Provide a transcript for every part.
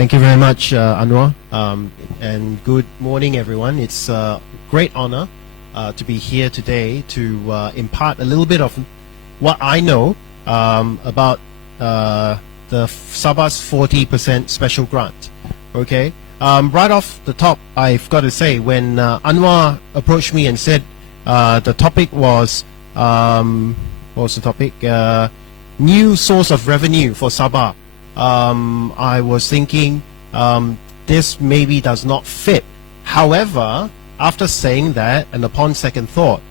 Thank you very much, Anwar, and good morning, everyone. It's a great honor to be here today to impart a little bit of what I know about the SABAH'S 40% special grant. Okay, right off the top, I've got to say, when Anwar approached me and said the topic was, what was the topic? New source of revenue for SABAH. I was thinking this maybe does not fit. However, after saying that and upon second thought,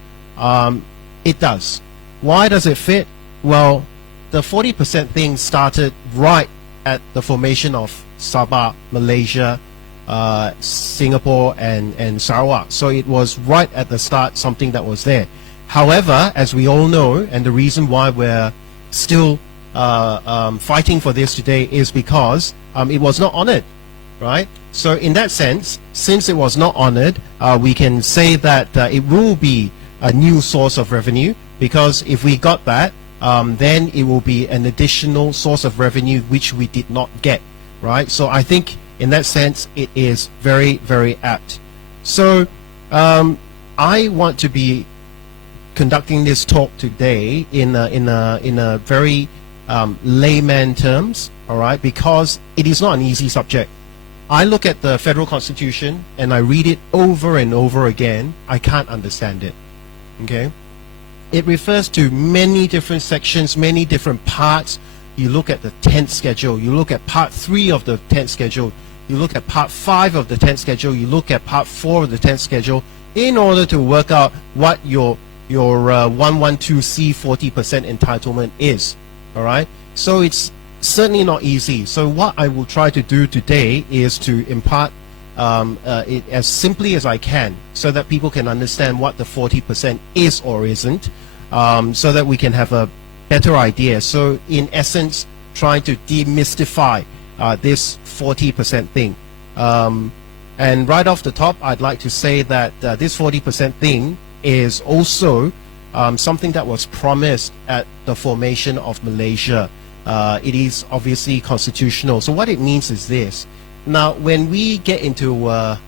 it does. Why does it fit? Well, the 40% thing started right at the formation of Sabah, Malaysia, Singapore and Sarawak. So it was right at the start something that was there. However, as we all know, and the reason why we're still fighting for this today is because it was not honored, right? So in that sense, since it was not honored, we can say that it will be a new source of revenue, because if we got that, then it will be an additional source of revenue which we did not get, right? So I think in that sense it is very, very apt. So I want to be conducting this talk today in a very layman terms, all right, because it is not an easy subject. I look at the federal constitution and I read it over and over again. I can't understand it. Okay, it refers to many different sections, many different parts. You look at the 10th schedule, you look at part 3 of the 10th schedule, you look at part 5 of the 10th schedule, you look at part 4 of the 10th schedule, in order to work out what your 112C 40% entitlement is. All right, so it's certainly not easy. So what I will try to do today is to impart it as simply as I can, so that people can understand what the 40% is or isn't, so that we can have a better idea. So in essence, trying to demystify this 40% thing. And right off the top, I'd like to say that this 40% thing is also something that was promised at the formation of Malaysia. It is obviously constitutional. So what it means is this. Now, when we get into a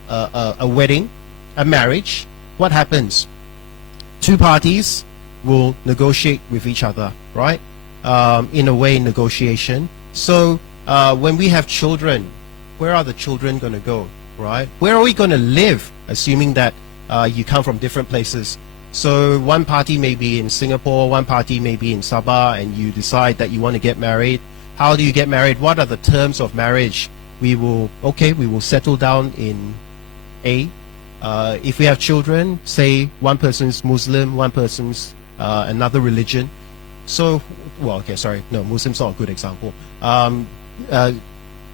wedding, a marriage, what happens? Two parties will negotiate with each other, right? In a way, negotiation. So when we have children, where are the children going to go, right? Where are we going to live, assuming that you come from different places? So one party may be in Singapore, one party may be in Sabah, and you decide that you want to get married. How do you get married? What are the terms of marriage? We will settle down in A. If we have children, say one person's Muslim, one person's another religion. So, well, okay, sorry, no, Muslim's not a good example.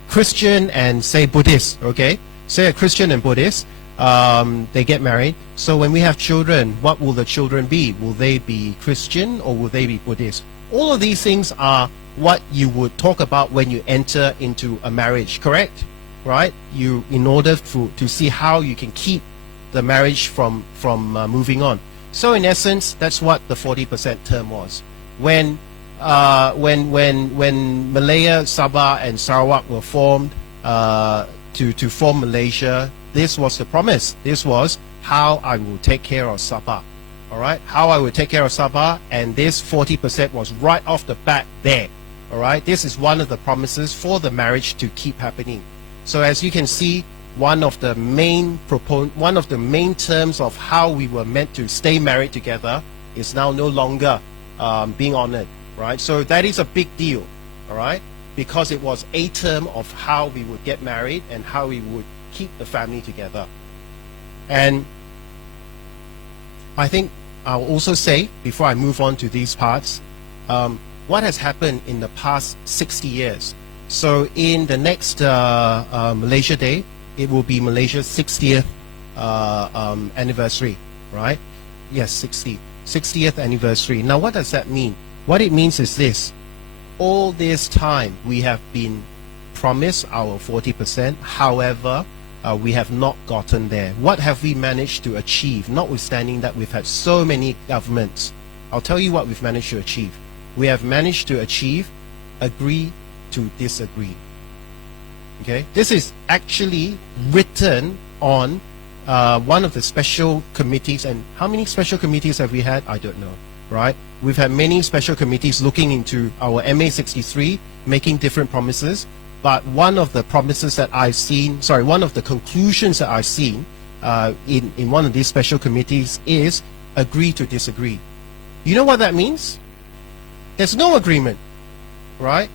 Christian and say Buddhist, okay? Say a Christian and Buddhist. They get married. So when we have children, what will the children be? Will they be Christian or will they be Buddhist? All of these things are what you would talk about when you enter into a marriage, correct? Right? You, in order to see how you can keep the marriage from moving on. So in essence, that's what the 40% term was. When Malaya, Sabah, and Sarawak were formed to form Malaysia, this was the promise. This was how I will take care of Sabah. All right, how I will take care of Sabah, and this 40% was right off the bat there. All right, this is one of the promises for the marriage to keep happening. So as you can see, one of the main terms of how we were meant to stay married together is now no longer being honored. Right, so that is a big deal. All right, because it was a term of how we would get married and how we would keep the family together. And I think I'll also say, before I move on to these parts, what has happened in the past 60 years. So in the next Malaysia Day, it will be Malaysia's 60th anniversary, right? Yes, 60th anniversary. Now what does that mean? What it means is this: all this time we have been promised our 40%, however, we have not gotten there. What have we managed to achieve, notwithstanding that we've had so many governments? I'll tell you what we've managed to achieve. We have managed to achieve agree to disagree. Okay, this is actually written on one of the special committees. And how many special committees have we had? I don't know, right? We've had many special committees looking into our MA 63, making different promises. But one of the promises that I've seen, sorry, one of the conclusions that I've seen in one of these special committees is agree to disagree. You know what that means? There's no agreement, right?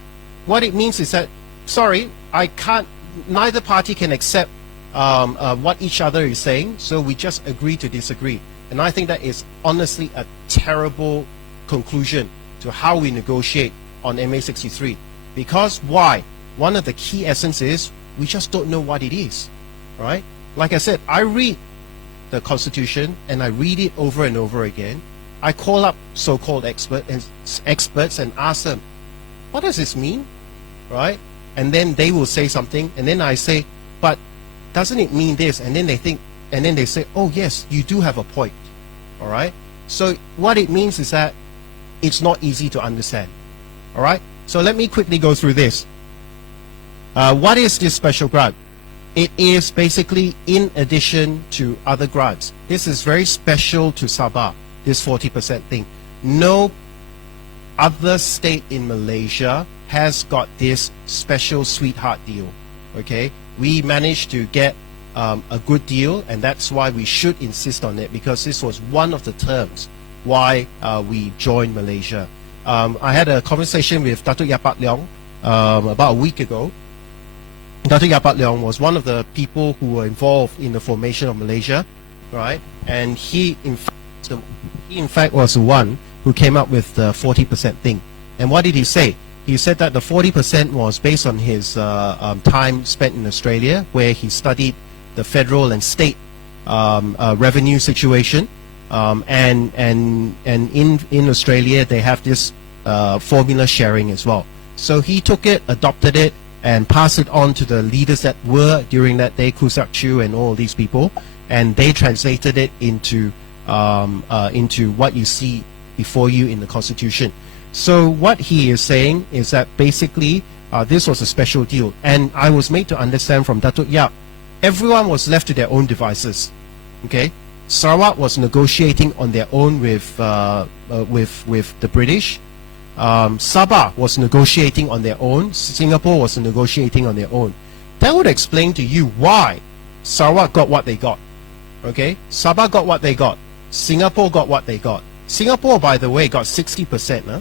What it means is that, sorry, I can't, neither party can accept what each other is saying, so we just agree to disagree. And I think that is honestly a terrible conclusion to how we negotiate on MA 63. Because why? One of the key essence is we just don't know what it is, right? Like I said, I read the Constitution and I read it over and over again. I call up so-called experts and ask them, what does this mean, right? And then they will say something, and then I say, but doesn't it mean this? And then they think, and then they say, oh yes, you do have a point, all right? So what it means is that it's not easy to understand, all right? So let me quickly go through this. What is this special grant? It is basically in addition to other grants. This is very special to Sabah, this 40% thing. No other state in Malaysia has got this special sweetheart deal, okay? We managed to get a good deal, and that's why we should insist on it, because this was one of the terms why we joined Malaysia. I had a conversation with Datuk Yapat Leong about a week ago. Datuk Yapat Leong was one of the people who were involved in the formation of Malaysia, right? And he in fact was the one who came up with the 40% thing. And what did he say? He said that the 40% was based on his time spent in Australia, where he studied the federal and state revenue situation. And in Australia, they have this formula sharing as well. So he took it, adopted it, and passed it on to the leaders that were during that day, Kusak Chu and all these people, and they translated it into what you see before you in the Constitution. So what he is saying is that basically this was a special deal, and I was made to understand from Datuk Yap, everyone was left to their own devices. Okay, Sarawak was negotiating on their own with the British. Sabah was negotiating on their own. Singapore was negotiating on their own. That would explain to you why Sarawak got what they got. Okay, Sabah got what they got. Singapore got what they got. Singapore, by the way, got 60%. Huh?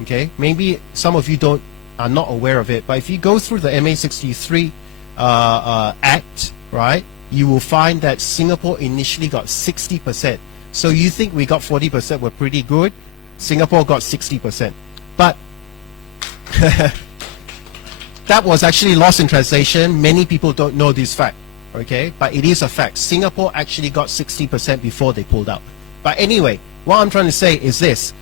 Okay, maybe some of you are not aware of it, but if you go through the MA 63 Act, right, you will find that Singapore initially got 60%. So you think we got 40%, we're pretty good. Singapore got 60%. But that was actually lost in translation. Many people don't know this fact, okay? But it is a fact. Singapore actually got 60% before they pulled out. But anyway, what I'm trying to say is this.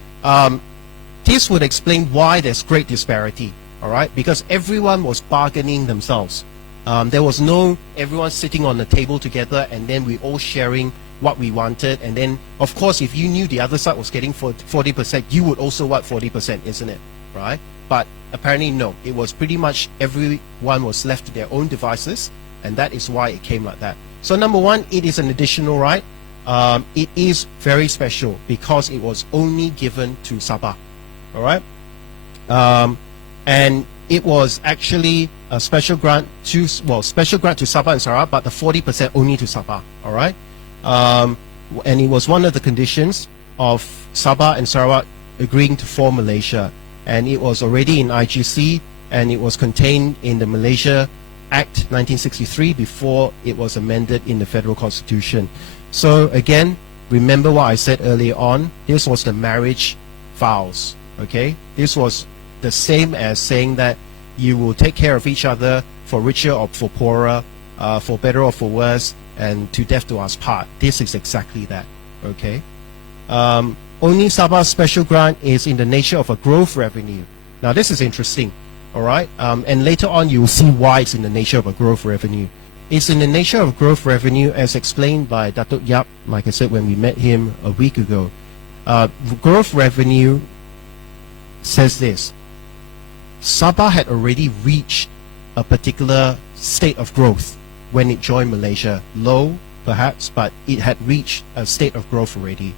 This would explain why there's great disparity, all right? Because everyone was bargaining themselves. There was no everyone sitting on the table together and then we all sharing what we wanted. And then, of course, if you knew the other side was getting 40%, you would also want 40%, isn't it? Right? But apparently, no. It was pretty much everyone was left to their own devices, and that is why it came like that. So number one, it is an additional right. It is very special because it was only given to Sabah. All right? And it was actually a special grant to Sabah and Sarawak, but the 40% only to Sabah. All right? And it was one of the conditions of Sabah and Sarawak agreeing to form Malaysia. And it was already in IGC, and it was contained in the Malaysia Act 1963 before it was amended in the Federal Constitution. So again, remember what I said earlier on, this was the marriage vows, okay? This was the same as saying that you will take care of each other for richer or for poorer, for better or for worse, and to death do us part. This is exactly that, okay? Only Sabah's special grant is in the nature of a growth revenue. Now this is interesting, all right? And later on you will see why it's in the nature of a growth revenue. It's in the nature of growth revenue as explained by Datuk Yap, like I said, when we met him a week ago. Growth revenue says this: Sabah had already reached a particular state of growth when it joined Malaysia. Low, perhaps, but it had reached a state of growth already.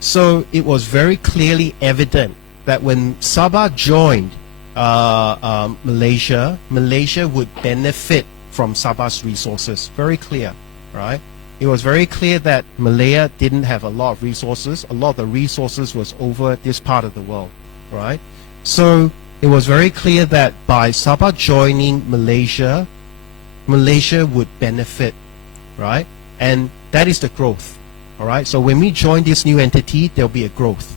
So it was very clearly evident that when Sabah joined Malaysia, Malaysia would benefit from Sabah's resources. Very clear, right? It was very clear that Malaya didn't have a lot of resources. A lot of the resources was over this part of the world, right? So it was very clear that by Sabah joining Malaysia, Malaysia would benefit, right? And that is the growth, all right? So when we join this new entity, there'll be a growth.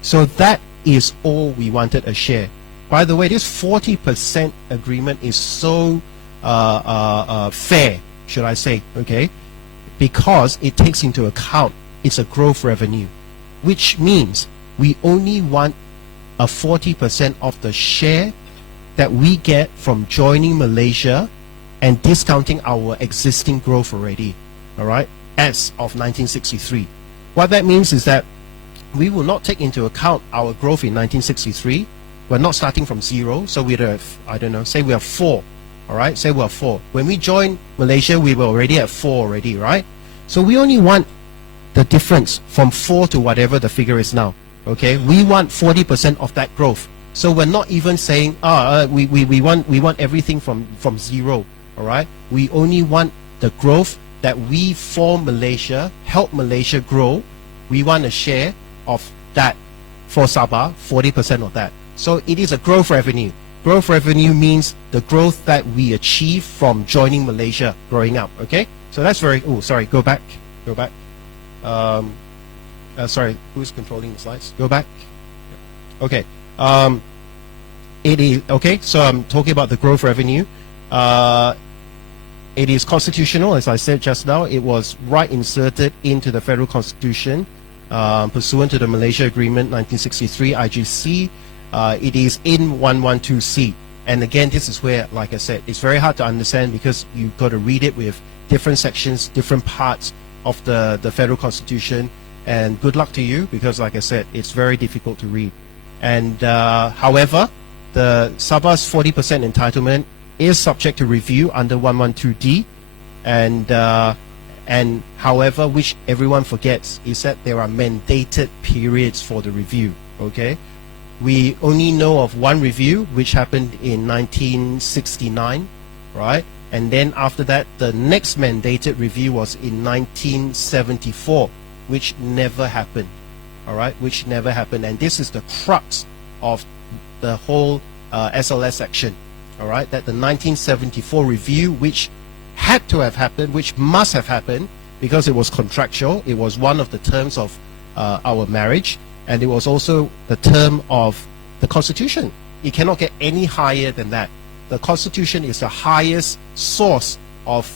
So that is all we wanted a share. By the way, this 40% agreement is so fair, should I say, okay? Because it takes into account it's a growth revenue, which means we only want a 40% of the share that we get from joining Malaysia and discounting our existing growth already, all right, as of 1963. What that means is that we will not take into account our growth in 1963. We're not starting from zero, so we'd have, I don't know, say we have 4, all right, say we're 4. When we joined Malaysia, we were already at 4 already, right? So we only want the difference from 4 to whatever the figure is now, okay? We want 40% of that growth. So we're not even saying, we want everything from zero, all right? We only want the growth that we for Malaysia, help Malaysia grow. We want a share of that for Sabah, 40% of that. So it is a growth revenue. Growth revenue means the growth that we achieve from joining Malaysia growing up, okay? So that's very, oh, sorry, go back. Sorry, who's controlling the slides? Go back. Okay. It is, okay, so I'm talking about the growth revenue. It is constitutional, as I said just now. It was right inserted into the federal constitution, pursuant to the Malaysia Agreement 1963, IGC. It is in 112C. And again, this is where, like I said, it's very hard to understand because you've got to read it with different sections, different parts of the federal constitution. And good luck to you because, like I said, it's very difficult to read. And however, the Sabah's 40% entitlement is subject to review under 112D. And however, which everyone forgets, is that there are mandated periods for the review, okay? We only know of one review, which happened in 1969, right? And then after that, the next mandated review was in 1974, which never happened, all right? Which never happened. And this is the crux of the whole SLS section, all right? That the 1974 review, which had to have happened, which must have happened, because it was contractual, it was one of the terms of our marriage, and it was also the term of the Constitution. It cannot get any higher than that. The Constitution is the highest source of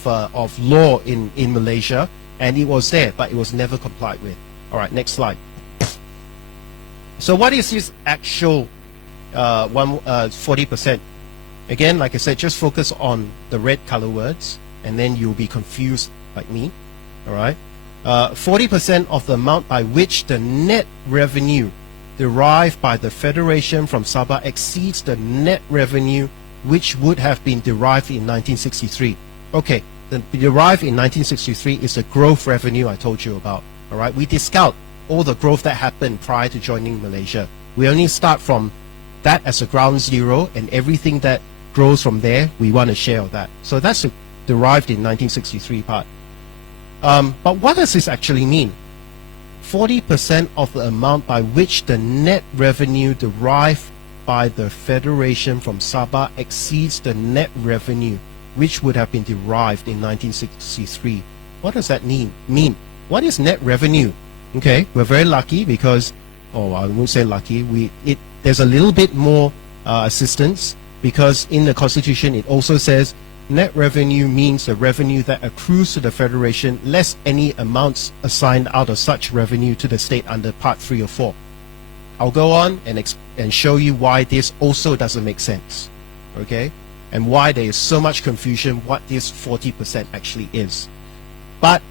law in Malaysia, and it was there, but it was never complied with. All right, next slide. So what is this actual 40%? Again, like I said, just focus on the red color words, and then you'll be confused like me. All right. 40% of the amount by which the net revenue derived by the Federation from Sabah exceeds the net revenue which would have been derived in 1963. Okay, the derived in 1963 is the growth revenue I told you about. All right, we discount all the growth that happened prior to joining Malaysia. We only start from that as a ground zero, and everything that grows from there, we want a share of that. So that's the derived in 1963 part. But what does this actually mean? 40% of the amount by which the net revenue derived by the Federation from Sabah exceeds the net revenue which would have been derived in 1963. What does that mean? What is net revenue? Okay, we're very lucky because, oh, I won't say lucky, there's a little bit more assistance, because in the Constitution it also says net revenue means the revenue that accrues to the Federation less any amounts assigned out of such revenue to the state under Part 3 or 4. I'll go on and show you why this also doesn't make sense, okay? And why there is so much confusion what this 40% actually is. But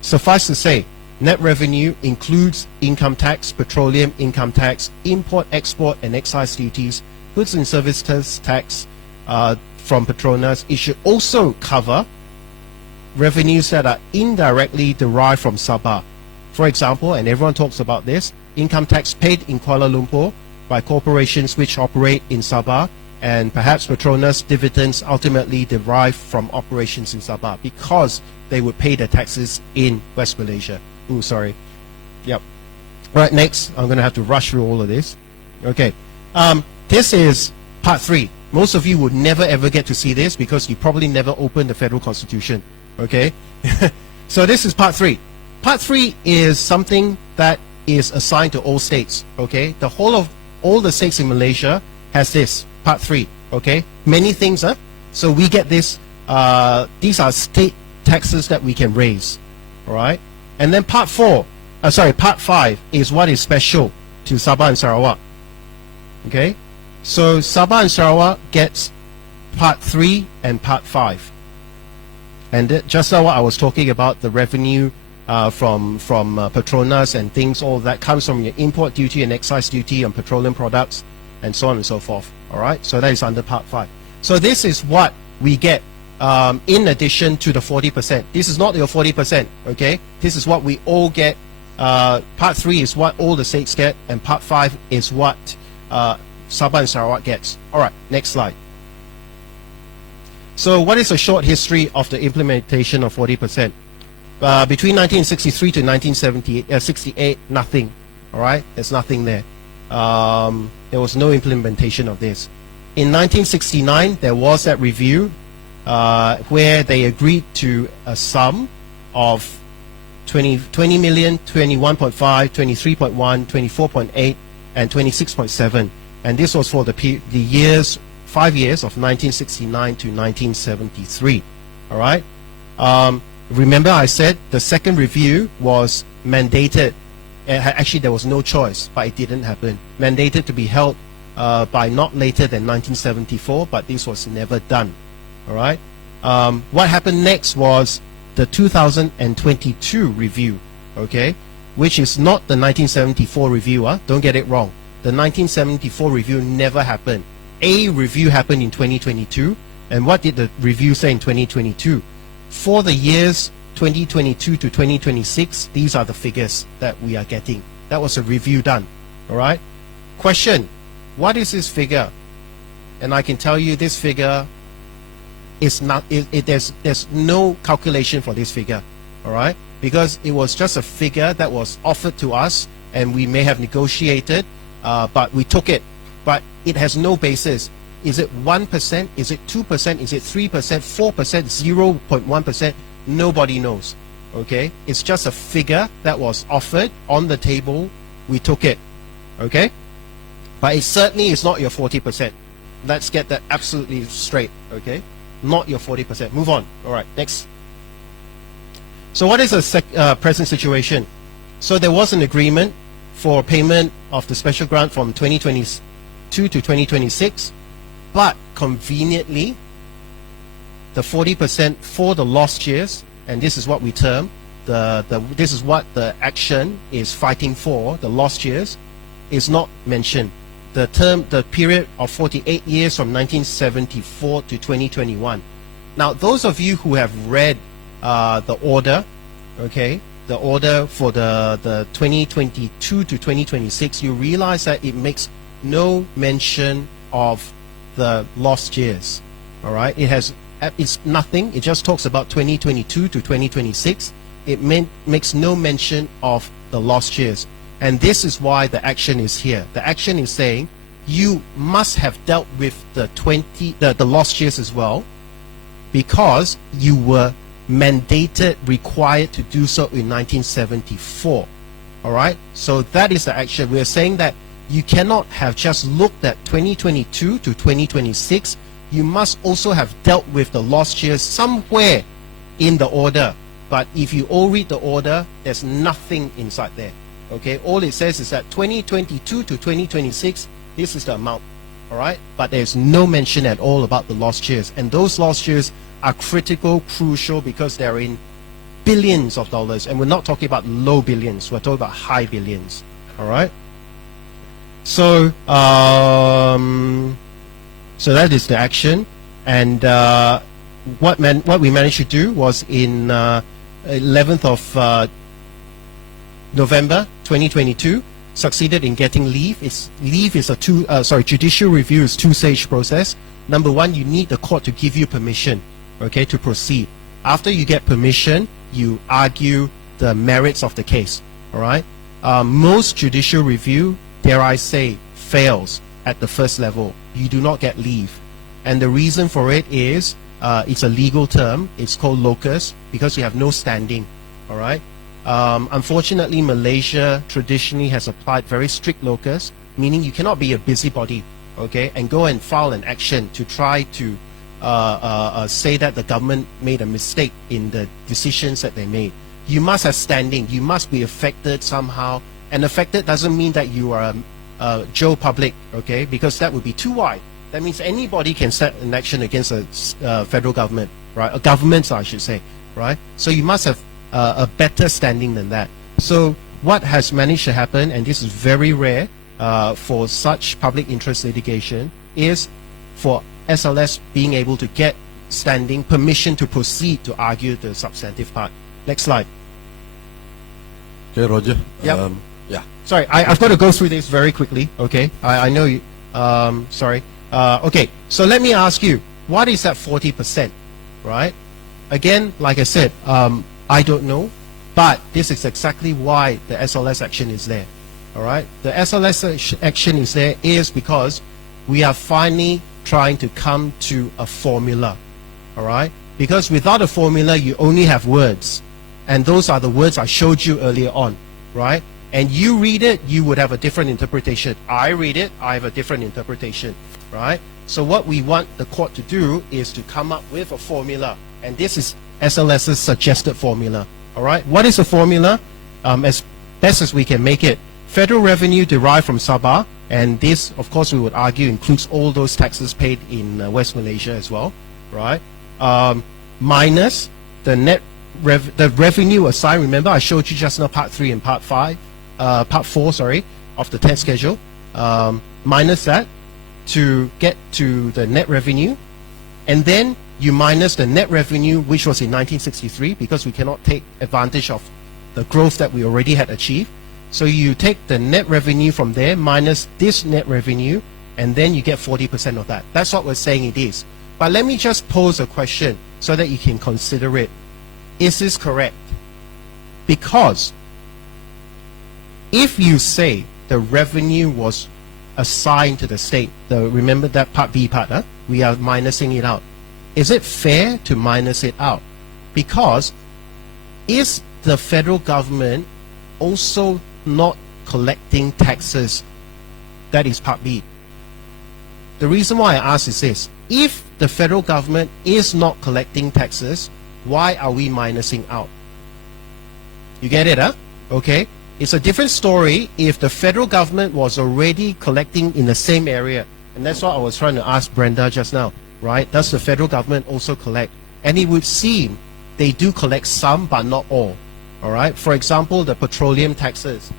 suffice to say, net revenue includes income tax, petroleum income tax, import, export, and excise duties, goods and services tax, from Petronas, it should also cover revenues that are indirectly derived from Sabah. For example, and everyone talks about this, income tax paid in Kuala Lumpur by corporations which operate in Sabah, and perhaps Petronas dividends ultimately derived from operations in Sabah because they would pay their taxes in West Malaysia. Ooh, sorry. Yep. All right, next, I'm going to have to rush through all of this. Okay. This is part 3. Most of you would never ever get to see this because you probably never opened the Federal Constitution. Okay. So this is part 3. Part 3 is something that is assigned to all states. Okay. The whole of all the states in Malaysia has this. Part 3. Okay. Many things, so we get this. These are state taxes that we can raise. All right. And then part 5 is what is special to Sabah and Sarawak. Okay. So Sabah and Sarawak gets part 3 and part 5. And just now what I was talking about, the revenue from Petronas and things, all that comes from your import duty and excise duty on petroleum products and so on and so forth. All right, so that is under part 5. So this is what we get in addition to the 40%. This is not your 40%, okay? This is what we all get. Part 3 is what all the states get, and part 5 is what Sabah and Sarawak gets. All right, next slide. So what is a short history of the implementation of 40%? Between 1963 to 1968, nothing. All right, there's nothing there. There was no implementation of this. In 1969, there was that review where they agreed to a sum of 20 million, 21.5, 23.1, 24.8, and 26.7. And this was for the 5 years of 1969 to 1973. All right. Remember I said the second review was mandated. Actually, there was no choice, but it didn't happen. Mandated to be held by not later than 1974, but this was never done. All right. What happened next was the 2022 review, okay, which is not the 1974 review. Don't get it wrong. The 1974 review never happened. A review happened in 2022, and what did the review say in 2022? For the years 2022 to 2026, these are the figures that we are getting. That was a review done. All right. Question: what is this figure? And I can tell you this figure is not. There's no calculation for this figure. All right, because it was just a figure that was offered to us, and we may have negotiated, but we took it. But it has no basis. Is it 1%? Is it 2%? Is it 3%? 4%? 0.1%? Nobody knows. Okay? It's just a figure that was offered on the table. We took it. Okay? But it certainly is not your 40%. Let's get that absolutely straight. Okay? Not your 40%. Move on. All right. Next. So what is the present situation? So there was an agreement for payment of the special grant from 2022 to 2026. But conveniently, the 40% for the lost years, and this is what we term this is what the action is fighting for. The lost years is not mentioned. The period of 48 years from 1974 to 2021. Now, those of you who have read the order, okay, the order for the 2022 to 2026, you realize that it makes no mention of the lost years. All right, it's nothing. It just talks about 2022 to 2026. It makes no mention of the lost years, and this is why the action is here. The action is saying you must have dealt with the lost years as well, because you were mandated, required to do so in 1974. All right, so that is the action. We are saying that you cannot have just looked at 2022 to 2026. You must also have dealt with the lost years somewhere in the order. But if you all read the order, there's nothing inside there. Okay, all it says is that 2022 to 2026, this is the amount. All right, but there's no mention at all about the lost years. And those lost years are critical, crucial, because they're in billions of dollars. And we're not talking about low billions. We're talking about high billions. All right. So, so that is the action. And what we managed to do was in 11th of November 2022, succeeded in getting leave. Leave is a judicial review is two-stage process. Number one, you need the court to give you permission, okay, to proceed. After you get permission, you argue the merits of the case, all right? Most judicial review, dare I say, fails at the first level. You do not get leave. And the reason for it is, it's a legal term, it's called locus, because you have no standing, all right? Unfortunately, Malaysia traditionally has applied very strict locus, meaning you cannot be a busybody, okay, and go and file an action to try to say that the government made a mistake in the decisions that they made. You must have standing. You must be affected somehow. And affected doesn't mean that you are Joe Public, okay, because that would be too wide. That means anybody can set an action against a federal government, right? Governments, I should say, right? So you must have a better standing than that. So what has managed to happen, and this is very rare for such public interest litigation, is for SLS being able to get standing permission to proceed to argue the substantive part. Next slide. Okay, Roger. Yep. Yeah. Sorry, I've got to go through this very quickly, okay? I know you, sorry. Okay, so let me ask you, what is that 40%, right? Again, like I said, I don't know, but this is exactly why the SLS action is there, all right? The SLS action is there is because we are finally trying to come to a formula, all right? Because without a formula, you only have words, and those are the words I showed you earlier on, right? And you read it, you would have a different interpretation. I read it, I have a different interpretation, right? So what we want the court to do is to come up with a formula, and this is SLS's suggested formula, all right? What is the formula? As best as we can make it, federal revenue derived from Sabah, and this, of course, we would argue includes all those taxes paid in West Malaysia as well, right? Minus the net revenue assigned. Remember, I showed you just now part 3 and part 4, sorry, of the tax schedule. Minus that to get to the net revenue, and then you minus the net revenue, which was in 1963, because we cannot take advantage of the growth that we already had achieved. So you take the net revenue from there, minus this net revenue, and then you get 40% of that. That's what we're saying it is. But let me just pose a question so that you can consider it. Is this correct? Because if you say the revenue was assigned to the state, remember that part B part, we are minusing it out. Is it fair to minus it out? Because is the federal government also not collecting taxes? That is part B. The reason why I ask is this: if the federal government is not collecting taxes, why are we minusing out? You get it, huh? Okay. It's a different story if the federal government was already collecting in the same area. And that's what I was trying to ask Brenda just now, right? Does the federal government also collect? And it would seem they do collect some, but not all. All right. For example, the petroleum taxes.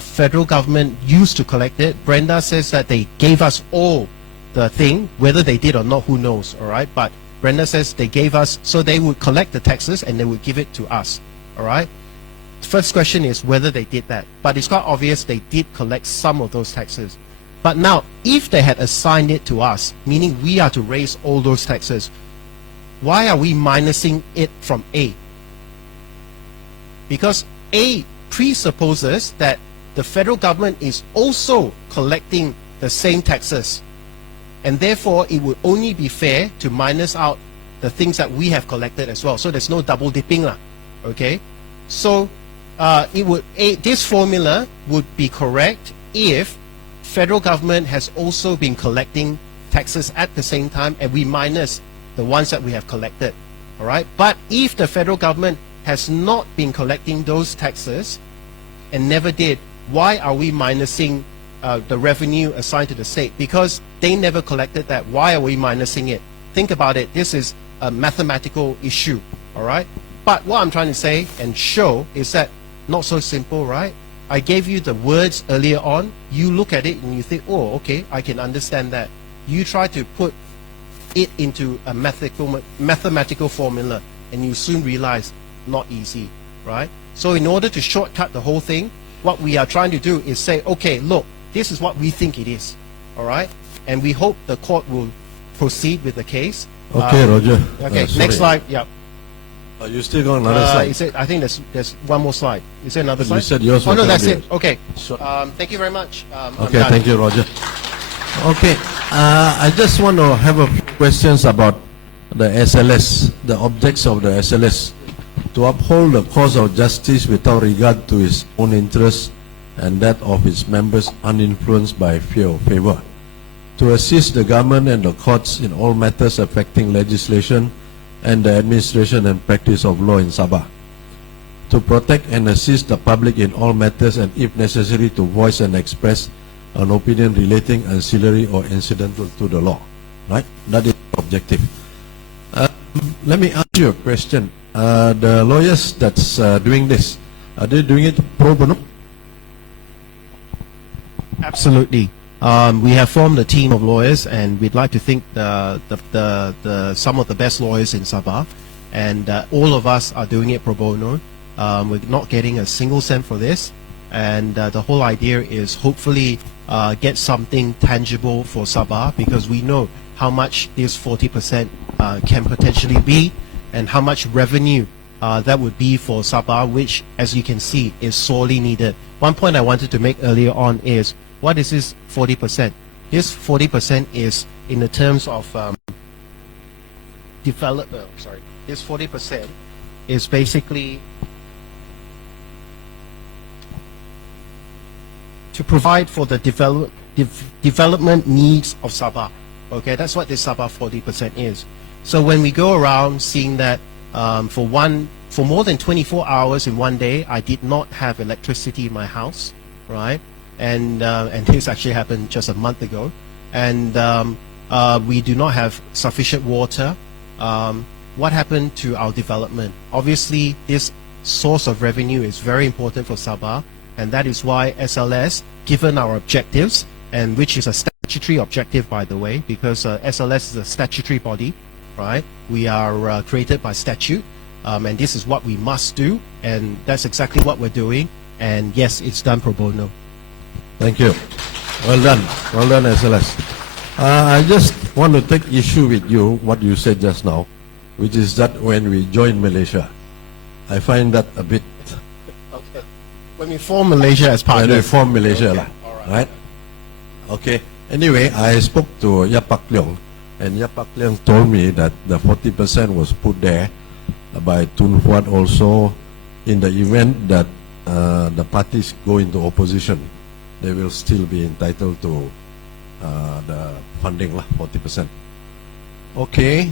Federal government used to collect it. Brenda says that they gave us all the thing. Whether they did or not, who knows? All right. But Brenda says they gave us, so they would collect the taxes and they would give it to us. All right. First question is whether they did that. But it's quite obvious they did collect some of those taxes. But now, if they had assigned it to us, meaning we are to raise all those taxes, why are we minusing it from A? Because A presupposes that the federal government is also collecting the same taxes. And therefore, it would only be fair to minus out the things that we have collected as well. So there's no double dipping, okay? So this formula would be correct if federal government has also been collecting taxes at the same time, and we minus the ones that we have collected, all right? But if the federal government has not been collecting those taxes and never did, why are we minusing the revenue assigned to the state? Because they never collected that. Why are we minusing it? Think about it. This is a mathematical issue, all right? But what I'm trying to say and show is that not so simple, right? I gave you the words earlier on. You look at it and you think, oh, okay, I can understand that. You try to put it into a mathematical formula, and you soon realize not easy, right? So in order to shortcut the whole thing, what we are trying to do is say, okay, look, this is what we think it is, all right? And we hope the court will proceed with the case. Okay, Roger. Okay, sorry. next slide. Yeah. You still got another slide? Is it, I think there's one more slide. Is there another slide? You said yours Oh was no, that's gonna it. be- Okay. So- Thank you very much. I'm Okay, done. thank you, Roger. Okay, I just want to have a few questions about the SLS, the objects of the SLS. To uphold the cause of justice without regard to its own interests and that of its members uninfluenced by fear or favor. To assist the government and the courts in all matters affecting legislation and the administration and practice of law in Sabah. To protect and assist the public in all matters and if necessary to voice and express an opinion relating ancillary or incidental to the law. Right? That is the objective. Let me ask you a question. The lawyers that's doing this, are they doing it pro bono? Absolutely. We have formed a team of lawyers, and we'd like to thank some of the best lawyers in Sabah, and all of us are doing it pro bono. We're not getting a single cent for this, and the whole idea is hopefully get something tangible for Sabah, because we know how much this 40% can potentially be, and how much revenue that would be for Sabah, which, as you can see, is sorely needed. One point I wanted to make earlier on is, what is this 40%? This 40% is in the terms of this 40% is basically to provide for the development needs of Sabah. Okay, that's what this Sabah 40% is. So when we go around seeing that for more than 24 hours in one day, I did not have electricity in my house, right? And this actually happened just a month ago. And we do not have sufficient water. What happened to our development? Obviously, this source of revenue is very important for Sabah, and that is why SLS, given our objectives, and which is a statutory objective, by the way, because SLS is a statutory body, right? We are created by statute, and this is what we must do, and that's exactly what we're doing. And yes, it's done pro bono. Thank you. Well done, SLS. I just want to take issue with you, what you said just now, which is that when we join Malaysia, I find that a bit... Okay. When we form Malaysia as partners. When we form Malaysia, Okay. lah, right? Okay. Anyway, I spoke to Yapak Leong, and Yapak Leong told me that the 40% was put there by Tun Huat also in the event that the parties go into opposition. They will still be entitled to the funding, 40%. Okay.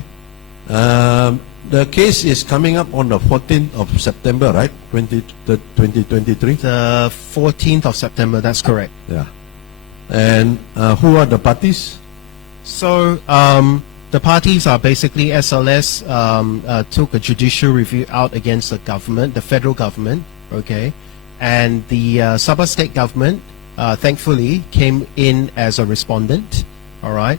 The case is coming up on the 14th of September, right? 2023? The 14th of September, that's correct. Yeah. And who are the parties? So the parties are basically SLS took a judicial review out against the government, the federal government, okay? And the Sabah state government, thankfully, came in as a respondent, all right?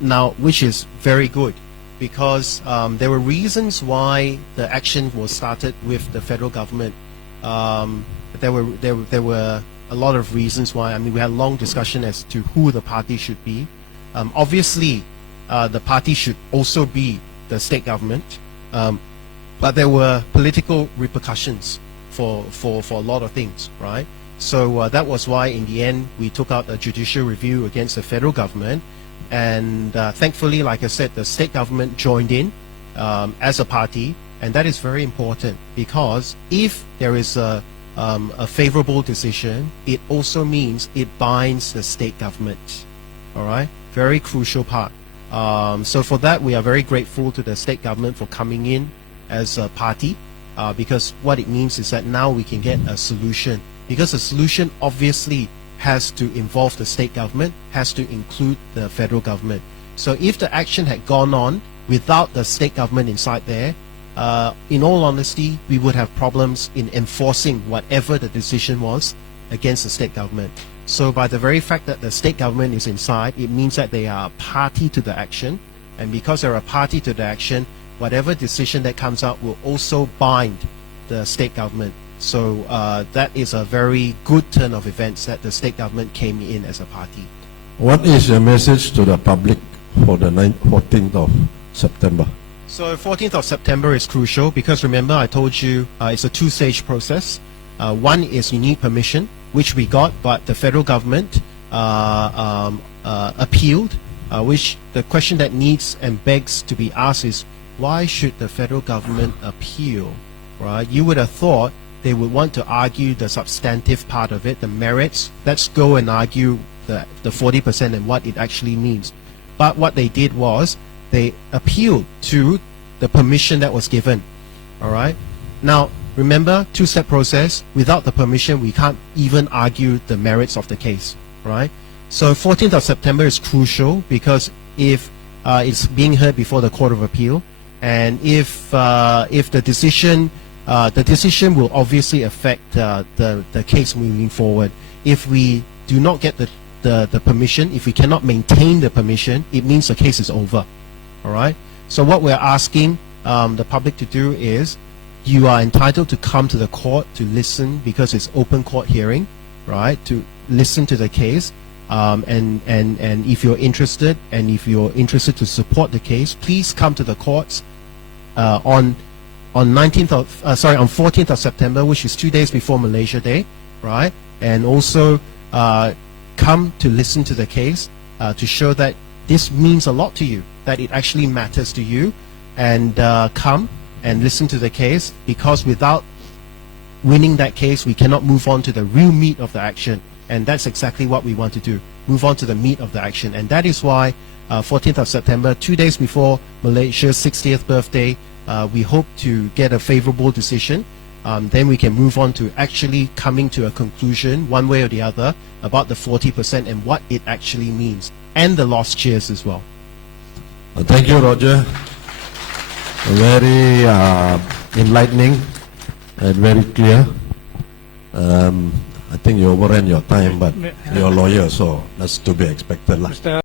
Now, which is very good, because there were reasons why the action was started with the federal government. There were a lot of reasons why. I mean, we had a long discussion as to who the party should be. Obviously, the party should also be the state government, but there were political repercussions for a lot of things, right? So that was why, in the end, we took out a judicial review against the federal government. And thankfully, like I said, the state government joined in as a party, and that is very important, because if there is a favorable decision, it also means it binds the state government. All right, very crucial part. So for that, we are very grateful to the state government for coming in as a party, because what it means is that now we can get a solution, because the solution obviously has to involve the state government, has to include the federal government. So if the action had gone on without the state government inside there, in all honesty, we would have problems in enforcing whatever the decision was against the state government. So by the very fact that the state government is inside, it means that they are a party to the action, And because they're a party to the action, whatever decision that comes out will also bind the state government. So that is a very good turn of events that the state government came in as a party. What is your message to the public for the 14th of September? So 14th of September is crucial because remember I told you it's a two-stage process. One is you need permission, which we got, but the federal government appealed, which the question that needs and begs to be asked is, why should the federal government appeal, right? You would have thought they would want to argue the substantive part of it, the merits. Let's go and argue the 40% and what it actually means. But what they did was they appealed to the permission that was given, all right? Now, remember, two-step process. Without the permission, we can't even argue the merits of the case, right? So 14th of September is crucial because if it's being heard before the Court of Appeal, and if the decision will obviously affect the case moving forward. If we do not get the permission, if we cannot maintain the permission, it means the case is over, all right? So what we're asking the public to do is, you are entitled to come to the court to listen because it's open court hearing, right? To listen to the case, and if you're interested, and if you're interested to support the case, please come to the courts on 14th of September, which is 2 days before Malaysia Day, right? And also come to listen to the case to show that this means a lot to you, that it actually matters to you, and come and listen to the case, because without winning that case, we cannot move on to the real meat of the action. And that's exactly what we want to do, move on to the meat of the action. And that is why 14th of September, 2 days before Malaysia's 60th birthday, we hope to get a favorable decision. Then we can move on to actually coming to a conclusion, one way or the other, about the 40% and what it actually means, and the lost cheers as well. Thank you, Roger. Very enlightening and very clear. I think you overran your time, but you're a lawyer, so that's to be expected. Mr.